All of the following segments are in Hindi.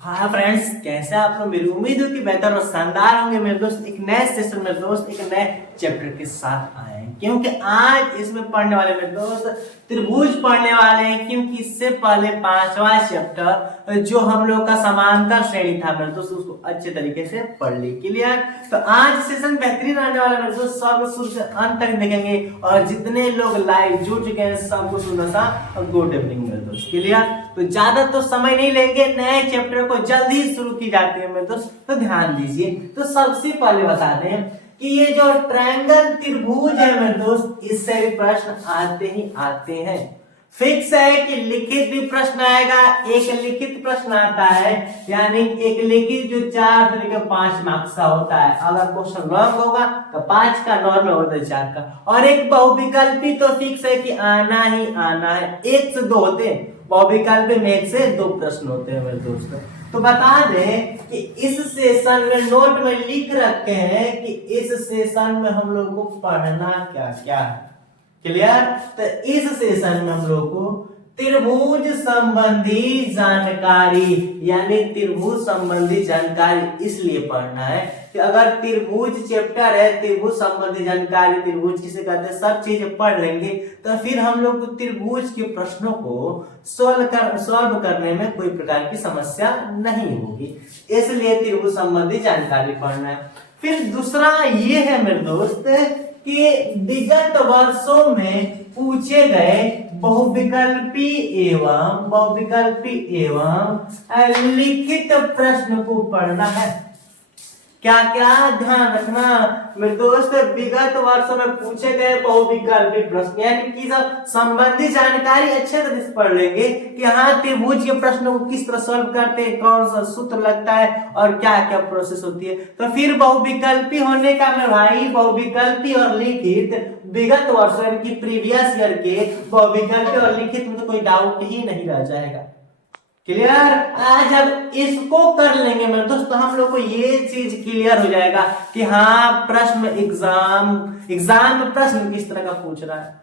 हाँ फ्रेंड्स, कैसे आप लोग। मेरी उम्मीद है कि बेहतर और शानदार होंगे मेरे दोस्त। एक नए सेशन मेरे दोस्त, एक नए चैप्टर के साथ आए हैं, क्योंकि आज इसमें पढ़ने वाले मेरे दोस्त त्रिभुज पढ़ने वाले हैं। क्योंकि इससे पहले पांचवा चैप्टर जो हम लोग का समांतर श्रेणी था मेरे दोस्त, उसको अच्छे तरीके से पढ़ ली। क्लियर। तो आज सेशन बेहतरीन रहने वाला मेरे दोस्त, सब शुरू से अंत तक देखेंगे और जितने लोग लाइव जुड़ चुके हैं सबको सुनना सा गुड इवनिंग मेरे दोस्त। क्लियर। तो ज्यादा तो समय नहीं लेंगे, नए चैप्टर को जल्दी शुरू की जाती है मेरे दोस्त, तो ध्यान दीजिए। तो सबसे पहले बता दें कि ये जो ट्रायंगल त्रिभुज है मेरे दोस्त, इससे भी प्रश्न आते ही आते हैं। फिक्स है कि लिखित भी प्रश्न आएगा, एक लिखित प्रश्न आता है, यानी एक लिखित जो 4 से लेकर 5 मार्क्स का होता है। अगर क्वेश्चन रॉन्ग होगा तो 5 का, नॉर्मल होता है 4 का। और एक बहुविकल्पी तो फिक्स है कि आना ही आना है। 1 से 2 होते हैं, बहुविकल्पी में 1 से 2 प्रश्न होते हैं मेरे दोस्तों। तो बता दें कि इस सेशन में नोट में लिख रखे हैं कि इस सेशन में हम लोग को पढ़ना क्या क्या है। क्लियर। तो इस सेशन में हम लोग को त्रिभुज संबंधी जानकारी, यानी त्रिभुज संबंधी जानकारी इसलिए पढ़ना है कि अगर त्रिभुज चैप्टर है, त्रिभुज संबंधी जानकारी, त्रिभुज किसे कहते हैं, सब चीजें पढ़ लेंगे तो फिर हम लोग को त्रिभुज के प्रश्नों को सॉल्व करने में कोई प्रकार की समस्या नहीं होगी। इसलिए त्रिभुज संबंधी जानकारी पढ़ना है। फिर दूसरा ये है मेरे दोस्त कि विगत वर्षों में पूछे गए बहुविकल्पी एवं लिखित प्रश्न को पढ़ना है। क्या क्या ध्यान रखना मेरे दोस्त, विगत वर्षों में पूछे गए बहुविकल्पी प्रश्न, यानी कि सब संबंधी जानकारी अच्छे तरह से पढ़ लेंगे कि हाँ त्रिभुज के प्रश्नों को किस तरह सॉल्व करते हैं, कौन सा सूत्र लगता है और क्या क्या प्रोसेस होती है। तो फिर बहुविकल्पी होने का मेरे भाई, बहुविकल्पी और लिखित विगत वर्षों यानी कि प्रीवियस ईयर के बहुविकल्पी और लिखित में तो कोई डाउट ही नहीं रह जाएगा। क्लियर। आज जब इसको कर लेंगे मेरे दोस्त तो हम लोग को ये चीज क्लियर हो जाएगा कि हाँ प्रश्न एग्जाम में प्रश्न किस तरह का पूछ रहा है,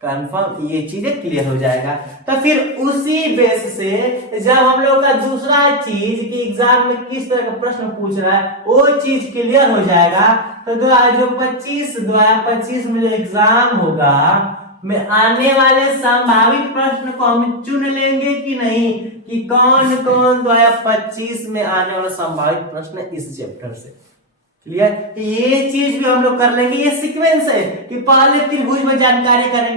कंफर्म ये चीजें क्लियर हो जाएगा। तो फिर उसी बेस से जब हम लोग का दूसरा चीज कि एग्जाम में किस तरह का प्रश्न पूछ रहा है वो चीज क्लियर हो जाएगा, तो 2025 में जो एग्जाम होगा में आने वाले संभावित प्रश्न को हम चुन लेंगे कि नहीं, कि कौन कौन 2025 में आने वाला संभावित प्रश्न इस चैप्टर से। क्लियर। ये चीज भी हम लोग कर लेंगे। ये सीक्वेंस है कि पहले त्रिभुज में जानकारी कर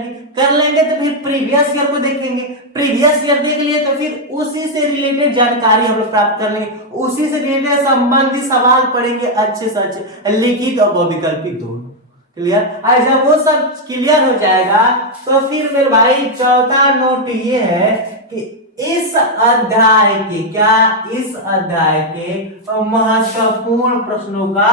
लेंगे तो फिर प्रीवियस ईयर को देखेंगे, प्रीवियस ईयर देख लिए तो फिर उसी से रिलेटेड जानकारी हम लोग प्राप्त कर लेंगे, उसी से रिलेटेड संबंधित सवाल पढ़ेंगे अच्छे से अच्छे, लिखित और बहुविकल्पी दोनों। क्लियर। आज जब वो सब क्लियर हो जाएगा तो फिर मेरे भाई चौथा नोट ये है कि इस अध्याय के महत्वपूर्ण प्रश्नों का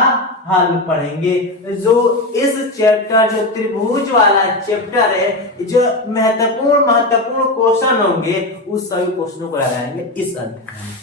हल पढ़ेंगे। जो इस चैप्टर, जो त्रिभुज वाला चैप्टर है, जो महत्वपूर्ण क्वेश्चन होंगे उस सभी क्वेश्चनों को लगाएंगे इस अध्याय में।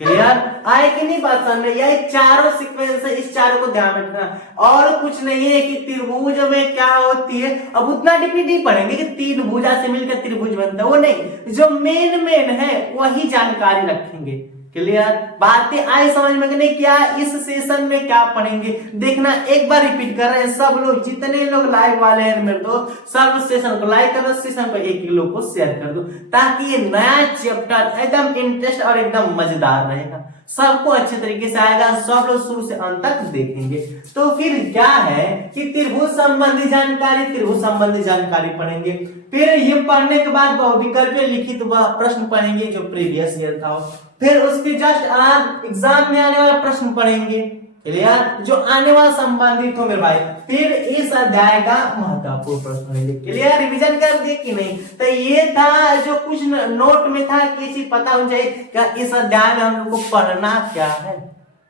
क्लियर। आए कि नहीं बात समझ में। यही चारों सीक्वेंस है, इस चारों को ध्यान रखना। और कुछ नहीं है कि त्रिभुज में क्या होती है, अब उतना डीपली नहीं पढ़ेंगे कि तीन भुजा से मिलकर त्रिभुज बनता है, वो नहीं, जो मेन है वही जानकारी रखेंगे। क्लियर। बातें आई समझ में कि नहीं, क्या इस सेशन में क्या पढ़ेंगे देखना। एक बार रिपीट कर रहे हैं सब लोग, जितने लोग लाइव वाले हैं मेरे दोस्त, सब सेशन को लाइक करो, सेशन को एक लोग को शेयर कर दो, ताकि ये नया चैप्टर एकदम इंटरेस्ट और एकदम मजेदार रहेगा, सबको अच्छे तरीके से आएगा। सब लोग शुरू से अंत तक देखेंगे। तो फिर क्या है कि त्रिभुज संबंधी जानकारी पढ़ेंगे। फिर ये पढ़ने के बाद बहुविकल्पीय लिखित प्रश्न पढ़ेंगे जो प्रीवियस ईयर का हो। फिर उसके जस्ट आज एग्जाम में आने वाला प्रश्न पढ़ेंगे। क्लियर। जो आने वाला संबंधित हो मेरे भाई। फिर इस अध्याय का महत्वपूर्ण प्रश्न है। क्लियर। रिवीजन कर दिए कि नहीं। तो ये था जो कुछ नोट में था कि चीज पता होनी चाहिए क्या इस अध्याय में हम लोग को पढ़ना क्या है,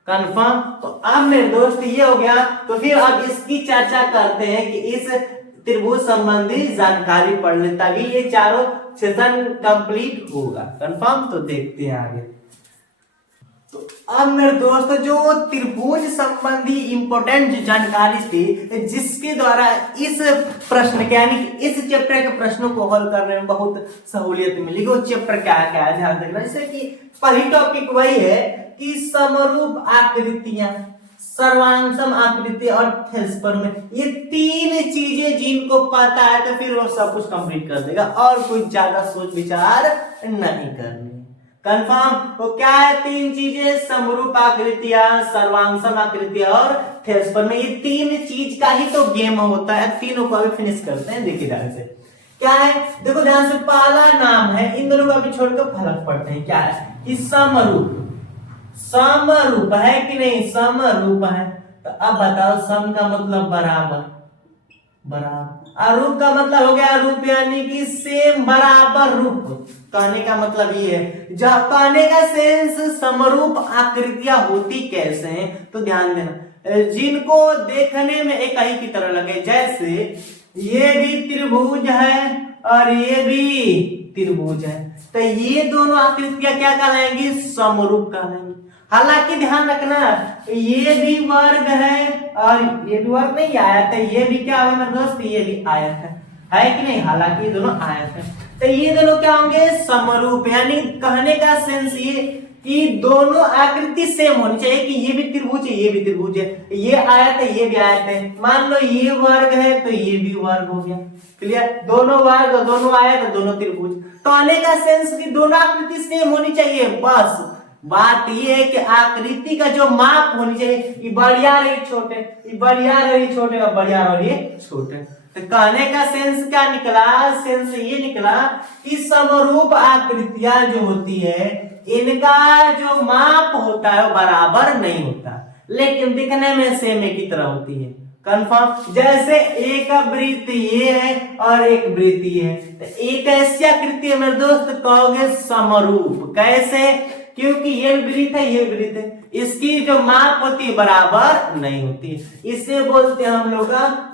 कंफर्म। तो अब मेरे दोस्त ये हो गया। तो फिर अब इसकी चर्चा करते हैं कि इस त्रिभुज संबंधी जानकारी पढ़ ले, तभी ये चारों सेशन कंप्लीट होगा, कंफर्म। तो देखते हैं आगे। तो अब मेरे दोस्त जो त्रिभुज संबंधी इंपॉर्टेंट जानकारी थी जिसके द्वारा इस प्रश्न के यानी कि इस चैप्टर के प्रश्नों को हल करने में बहुत सहूलियत मिली। वो चैप्टर क्या है ध्यान देना। जैसे कि पहली टॉपिक वही है कि समरूप आकृतियां, सर्वांगसम आकृति और थेल्सपर्म, ये तीन चीजें जिनको पता है तो फिर वो सब कुछ कंप्लीट कर देगा और कोई ज्यादा सोच विचार नहीं करनी। कंफर्म? वो क्या है? तीन चीजें, समरूप आकृतियां, सर्वांगसम आकृतियां और थेल्सपर्म। ये तीन चीज का ही तो गेम होता है। तीनों को अभी फिनिश करते हैं। देखिए ध्यान से क्या है, देखो ध्यान से। पहला नाम है, इन दोनों को अभी छोड़कर फलक पढ़ते हैं। क्या है कि समरूप। समरूप है कि नहीं? समरूप है। तो अब बताओ, सम का मतलब बराबर, बराबर। और रूप का मतलब हो गया रूप यानी कि सेम, बराबर रूप। कहने का मतलब ये है, जब कहने का सेंस समरूप आकृतियां होती कैसे हैं, तो ध्यान देना, जिनको देखने में एक ही की तरह लगे। जैसे ये भी त्रिभुज है और ये भी त्रिभुज है, तो ये दोनों आकृतियां क्या कहलाएंगी? समरूप कहलाएंगी। हालांकि ध्यान रखना, ये भी वर्ग है और ये भी वर्ग नहीं आयत है। ये भी क्या है मेरे दोस्त? ये भी आयत है कि नहीं? हालांकि ये दोनों आयत है, तो ये दोनों क्या होंगे? समरूप। यानी कहने का सेंस ये कि दोनों आकृति सेम होनी चाहिए कि ये भी त्रिभुज है, ये भी त्रिभुज है, ये आयत है, ये भी आयत है। मान लो ये वर्ग है तो ये भी वर्ग हो गया। क्लियर? दोनों वर्ग, दोनों आयत, दोनों त्रिभुज। कहने का सेंस कि दोनों आकृति सेम होनी चाहिए। बस बात ये है कि आकृति का जो माप होनी चाहिए, ये बड़ियार है, छोटे, ये बड़ियार है, छोटे, और बड़ियार और ये छोटे। तो कहने का सेंस क्या निकला? सेंस ये निकला कि समरूप आकृतियां जो होती है इनका जो माप होता है वो बराबर नहीं होता, लेकिन दिखने में सेम एक ही तरह होती है। कंफर्म? जैसे एक वृत्त ये है और एक वृत्त ये है, तो एक ऐसी आकृति है मेरे दोस्त, कहोगे समरूप। कैसे? क्योंकि ये वृत्त है, ये वृत्त है, इसकी जो माप होती है बराबर नहीं होती, इसे बोलते हैं हम लोग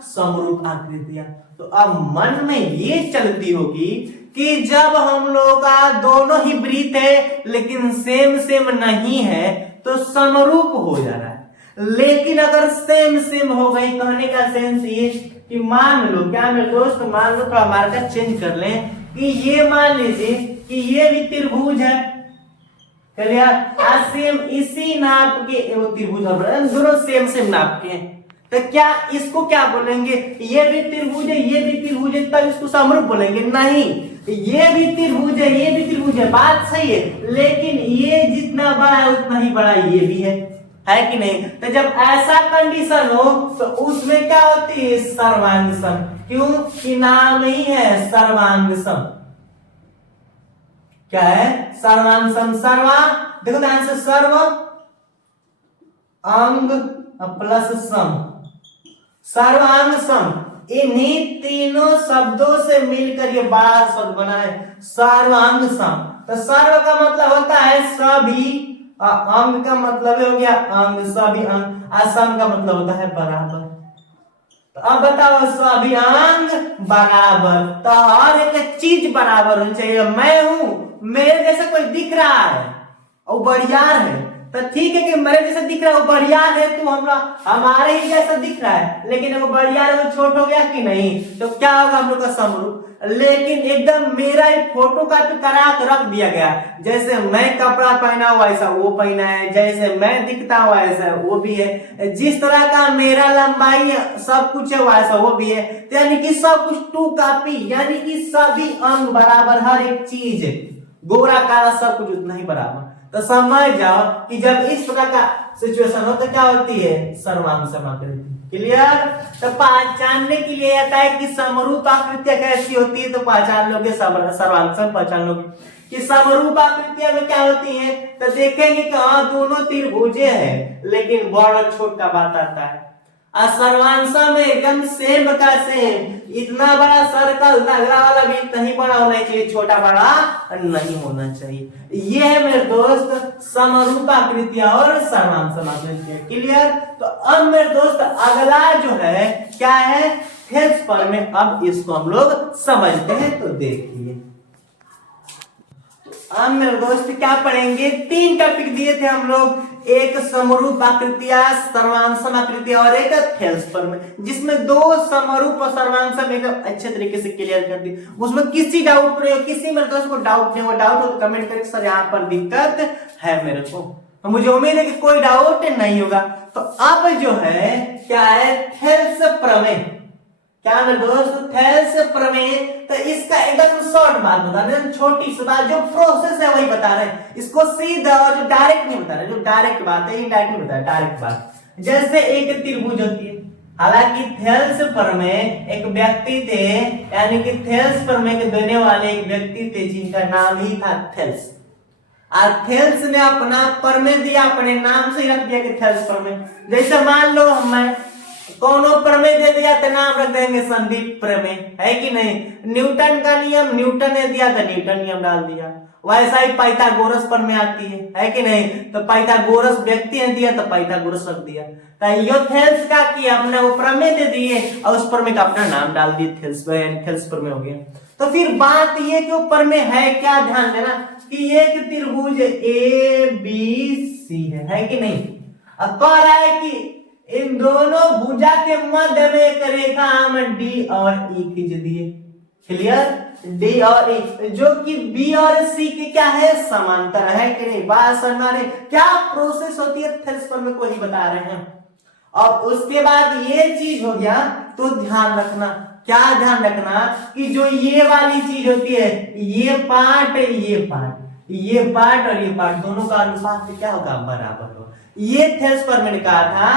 समरूप आकृतियां। तो अब मन में ये चलती होगी कि जब हम लोग का दोनों ही वृत्त है लेकिन सेम सेम नहीं है तो समरूप हो जा रहा है। लेकिन अगर सेम सेम हो गई, कहने का सेंस ये कि मान लो, क्या मेरे दोस्त, मान लो, थोड़ा मार्कर चेंज कर लें कि ये मान लीजिए कि ये भी त्रिभुज है। चलिए सेम इसी नाप के वो त्रिभुज और दोनों सेम सेम नाप के हैं, तो क्या इसको क्या बोलेंगे? ये भी त्रिभुज है, ये भी त्रिभुज है, तब इसको समरूप बोलेंगे? नहीं, ये भी त्रिभुज है, ये भी त्रिभुज है, बात सही है, लेकिन ये जितना बड़ा है उतना ही बड़ा ये भी है कि नहीं? तो जब ऐसा कंडीशन हो तो उसमें क्या होती है? सर्वांग सम। क्यों? कि नाम ही है सर्वांग सम। क्या है? सर्वांग सम। सर्वा, देखो ध्यान से, सर्व अंग प्लस सम, सर्वांग सम। इन्हीं तीनों शब्दों से मिलकर ये बड़ा शब्द बना है सर्वांग सम। तो सर्व का मतलब होता है सभी, अंग का मतलब हो गया अंग, सभी अंग, असम का मतलब होता है बराबर। तो अब बताओ, सभी अंग बराबर, तो हर एक चीज बराबर होनी चाहिए। मैं हूं, मेरे जैसा कोई दिख रहा है और बड़ियार है, तो ठीक है कि मेरे जैसा दिख रहा है, वो बड़ियार है, तो हमारे ही जैसा दिख रहा है, लेकिन वो बड़ियार वो छोट हो गया कि नहीं? तो क्या होगा हम लोग का समरूप। लेकिन एकदम मेरा ही फोटो का तो करा तो रख दिया गया, जैसे मैं कपड़ा पहना हुआ ऐसा वो पहना है, जैसे मैं दिखता हुआ ऐसा वो भी है, जिस तरह का मेरा लंबाई सब कुछ है वैसा वो भी है। तो यानी कि सब कुछ टू कॉपी, यानी कि सभी अंग बराबर, हर एक चीज गोरा काला सब कुछ उतना ही बराबर। तो समझ जाओ कि जब इस प्रकार का सिचुएशन हो तो क्या होती है? सर्वांग सम आकृति। क्लियर? तो पहचानने के लिए आता है कि समरूप आकृतियां कैसी होती है, तो पहचान लोगे, सर्वांग सम पहचान लोगे कि समरूप आकृतियां में क्या होती है। तो देखेंगे कि हाँ दोनों त्रिभुजे हैं, लेकिन बड़ और छोट का बात आता है। और सर्वांशा में एकदम सेम का सेम, इतना बड़ा सर्कल नगरा वाला भी नहीं बड़ा होना चाहिए, छोटा बड़ा नहीं होना चाहिए। ये है मेरे दोस्त समरूप आकृतियां और सर्वांशम आकृतियां। क्लियर? तो अब मेरे दोस्त अगला जो है क्या है? थेल्सपर्म में। अब इसको हम लोग समझते हैं, तो देखिए अब मेरे दोस्त क्या पढ़ेंगे, 3 टॉपिक दिए थे हम लोग, एक समरूप आकृतियां, सर्वांशम आकृतियां और एक थेल्सपर्म, जिसमें 2 समरूप और सर्वांशम एकदम अच्छे तरीके से क्लियर कर दी। उसमें किसी डाउट किसी मेरे दोस्त को डाउट नहीं, वो डाउट हो तो कमेंट करके सर यहाँ पर दिक्कत है मेरे को, तो मुझे उम्मीद है कि कोई डाउट नहीं होगा। तो अब जो है क्या है, थेल्स प्रमेय, क्या मेरे दोस्त, थेल्स प्रमेय। तो इसका एकदम शॉर्ट बात बता रहे, छोटी सी बात, जो प्रोसेस है वही बता रहे हैं, इसको सीधा और जो डायरेक्ट नहीं बता रहे, जो डायरेक्ट बात है इनडायरेक्ट नहीं बता रहे, डायरेक्ट बात। जैसे एक त्रिभुज होती है, हालांकि थेल्स प्रमेय एक व्यक्ति थे, यानी कि थेल्स प्रमेय के देने वाले एक व्यक्ति थे जिनका नाम ही था थेल्स। थेल्स ने अपना प्रमेय दिया, अपने नाम से ही रख दिया कि थेल्स प्रमेय। जैसे मान लो मैं कोनो प्रमेय दे दिया तो नाम रख देंगे संदीप प्रमेय, है कि नहीं। न्यूटन का नियम न्यूटन ने दिया तो न्यूटन नियम डाल दिया। वैसा ही पाइथागोरस प्रमेय आती है कि नहीं, तो पाइथागोरस व्यक्ति ने दिया तो पाइथागोरस रख दिया। तो थेल्स का किया, अपने वो प्रमेय दे दिए और उस प्रमेय का अपना नाम डाल दिए, थेल्स प्रमेय हो गया। तो फिर बात ये कि वो प्रमेय है क्या, ध्यान देना कि एक त्रिभुज ABC है कि नहीं। अब कह रहा है कि इन दोनों भुजा के मध्य में एक रेखा हम D और E खींच दिए, क्लियर, D और E, जो कि B और C के क्या है, समांतर है कि नहीं। बात समझ रहे क्या प्रोसेस होती है थेल्स प्रमेय को ही बता रहे हैं। और उसके बाद ये चीज हो गया, तो ध्यान रखना, क्या ध्यान रखना कि जो ये वाली चीज होती है, ये पार्ट और ये पार्ट दोनों का अनुपात क्या होगा, बराबर होगा। ये थेल्स प्रमेय ने कहा था,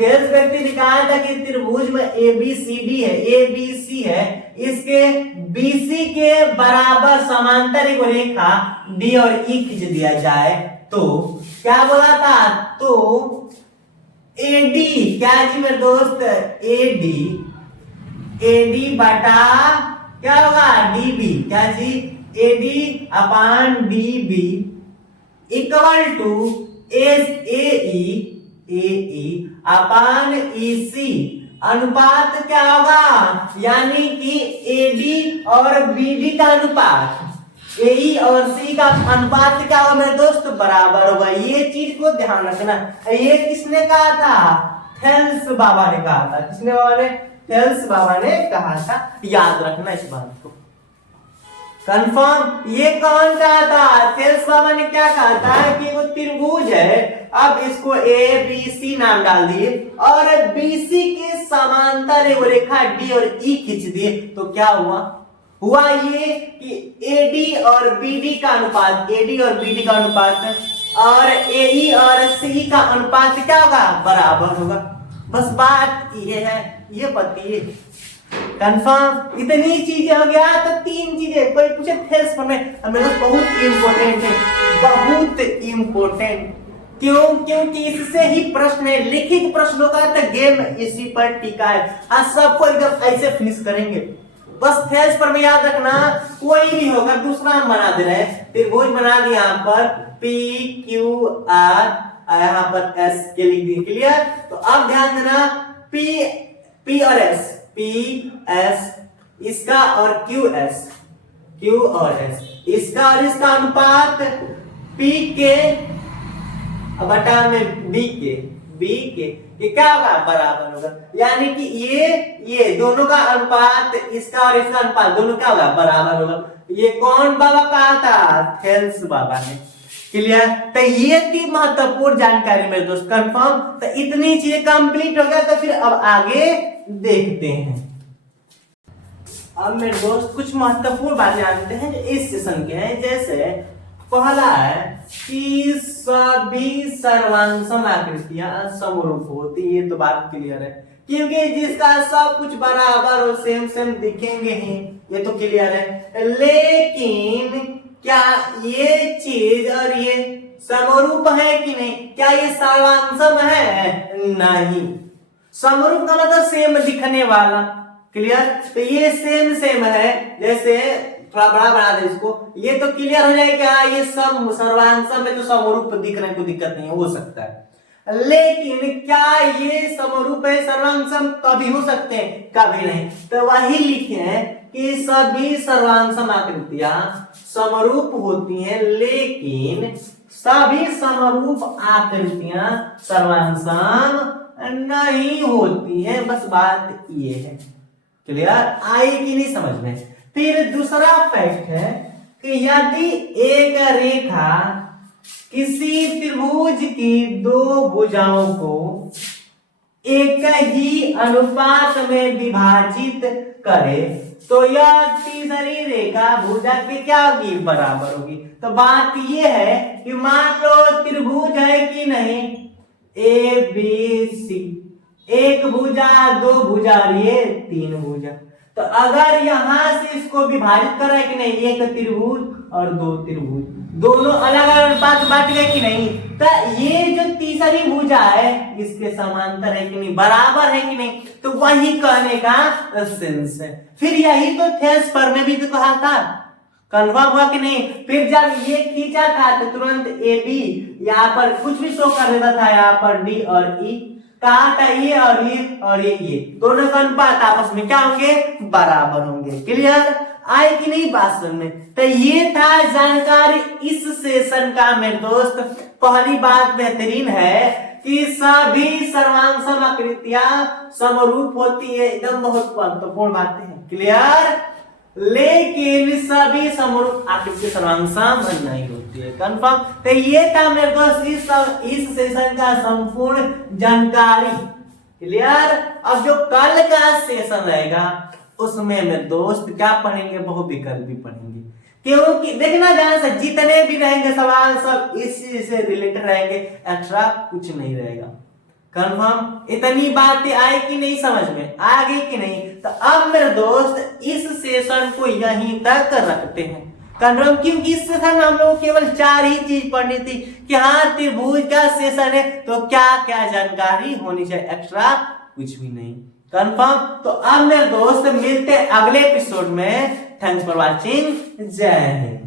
थेल्स व्यक्ति ने कहा था कि त्रिभुज में ABCD है, ABC है, इसके BC के बराबर समांतर एक रेखा D और E खींच दिया जाए तो क्या बोला था, तो AD क्या जी मेरे दोस्त, AD बटा क्या होगा, DB, क्या जी, AD upon DB equal to AE upon EC अनुपात क्या होगा, यानी कि AD और BD का अनुपात, AE और C का अनुपात क्या होगा मेरे दोस्त, बराबर होगा। ये चीज को ध्यान रखना। ये किसने कहा था, थेल्स बाबा ने कहा था। किसने बाबा ने, थेल्स बाबा ने कहा था, याद रखना इस बात को, कंफर्म। ये कौन कहा था, थेल्स बाबा ने क्या कहा था कि वो त्रिभुज है, अब इसको ABC नाम डाल दिए और BC के समांतर एक रेखा D और E खींच दिए, तो क्या हुआ ये कि AD और BD का अनुपात, AD और BD का अनुपात और AE और C का अनुपात क्या होगा, बराबर होगा। बस बात ये है, ये बताइए, कंफर्म। इतनी चीजें हो गया, तो 3 चीजें कोई पूछे थेल्स प्रमेय, मेरे पास बहुत इंपॉर्टेंट है, बहुत इंपॉर्टेंट। क्यों, क्योंकि इससे ही प्रश्न है, लिखित प्रश्नों का तो गेम इसी पर टिका है। आज सबको एकदम ऐसे फिनिश करेंगे। बस थेल्स प्रमेय याद रखना, कोई भी होगा, दूसरा हम बना दे रहे हैं, त्रिभुज बना दिया यहाँ पर PQR, यहाँ पर S के लिख दिए, क्लियर। तो अब ध्यान देना, P और S, PS इसका और Q और S इसका और इसका अनुपात P के बटा में B के ये क्या होगा, बराबर होगा। यानी कि ये दोनों का अनुपात, इसका और इसका अनुपात दोनों क्या होगा, बराबर होगा। ये कौन बाबा कहा था, थेल्स बाबा ने, क्लियर। तो ये थी महत्वपूर्ण जानकारी मेरे दोस्त, कंफर्म। तो इतनी चीजें कंप्लीट हो गया, तो फिर अब आगे देखते हैं। अब मेरे दोस्त कुछ महत्वपूर्ण बातें जानते हैं जो इस सेशन के हैं। जैसे पहला है कि सभी सर्वांशम आकृतियां समरूप होती, ये तो बात क्लियर है, क्योंकि जिसका सब कुछ बराबर और सेम दिखेंगे ही, ये तो क्लियर है। लेकिन क्या ये चीज और ये समरूप है कि नहीं, क्या ये सर्वांशम है, नहीं। समरूप का मतलब सेम दिखने वाला, क्लियर। तो ये सेम है, जैसे थोड़ा बड़ा बना दे इसको, ये तो क्लियर हो जाएगा, ये सब सर्वांशम में तो समरूप दिख रहे हैं, कोई दिक्कत नहीं हो सकता है। लेकिन क्या ये समरूप है सर्वांग सम? कभी हो सकते हैं, कभी नहीं। तो वही लिखे हैं कि सभी सर्वांग सम आकृतियां समरूप होती हैं, लेकिन सभी समरूप आकृतियां सर्वांग सम नहीं होती है। बस बात ये है। क्लियर? आई कि नहीं समझ में? फिर दूसरा फैक्ट है कि यदि एक रेखा किसी त्रिभुज की दो भुजाओं को एक ही अनुपात में विभाजित करे तो यह तीसरी रेखा भुजा की क्या होगी? बराबर होगी। तो बात यह है कि मान लो त्रिभुज है कि नहीं, ए बी सी, एक भुजा, दो भुजा और ये तीन भुजा। तो अगर यहां से इसको विभाजित कर रहे कि नहीं, एक त्रिभुज और दो त्रिभुज, दोनों अलग अलग अनुपात बांट गए कि नहीं, तो ये जो तीसरी भुजा है इसके समांतर है कि नहीं, बराबर है कि नहीं, तो वही कहने का सेंस है। फिर यही तो थेस पर में भी तो कहा था, कन्फर्म हुआ कि नहीं? फिर जब ये खींचा था तो तुरंत ए बी यहाँ पर कुछ भी शो कर देता था, यहाँ पर डी और ई, कहा था ये और ये दोनों का अनुपात आपस में क्या होंगे? बराबर होंगे। क्लियर? आए कि नहीं बात सुनने? तो ये था जानकारी इस सेशन का मेरे दोस्त। पहली बात बेहतरीन है कि सभी सर्वांग सम आकृतियां समरूप होती है, एकदम बहुत महत्वपूर्ण बातें हैं। क्लियर? लेकिन सभी समरूप आकृति सर्वांग सम नहीं होती है। कंफर्म? तो ये था मेरे दोस्त इस सेशन का संपूर्ण जानकारी। क्लियर? अब जो कल का सेशन रहेगा उसमें मेरे दोस्त क्या पढ़ेंगे? बहुविकल्प भी पढ़ेंगे, क्योंकि देखना ध्यान से, जितने भी रहेंगे सवाल सब इसी से रिलेटेड रहेंगे, एक्स्ट्रा कुछ नहीं रहेगा। कंफर्म? इतनी बातें आए कि नहीं समझ में? आ गई कि नहीं? तो अब मेरे दोस्त इस सेशन को यहीं तक रखते हैं। कंफर्म? क्योंकि इस सेशन में हम लोग केवल 4 ही चीज पढ़नी थी कि हाँ त्रिभुज का सेशन है तो क्या क्या जानकारी होनी चाहिए, एक्स्ट्रा कुछ भी नहीं। कंफर्म? तो अब मेरे दोस्त मिलते अगले एपिसोड में। Thanks for watching. जय हिंद।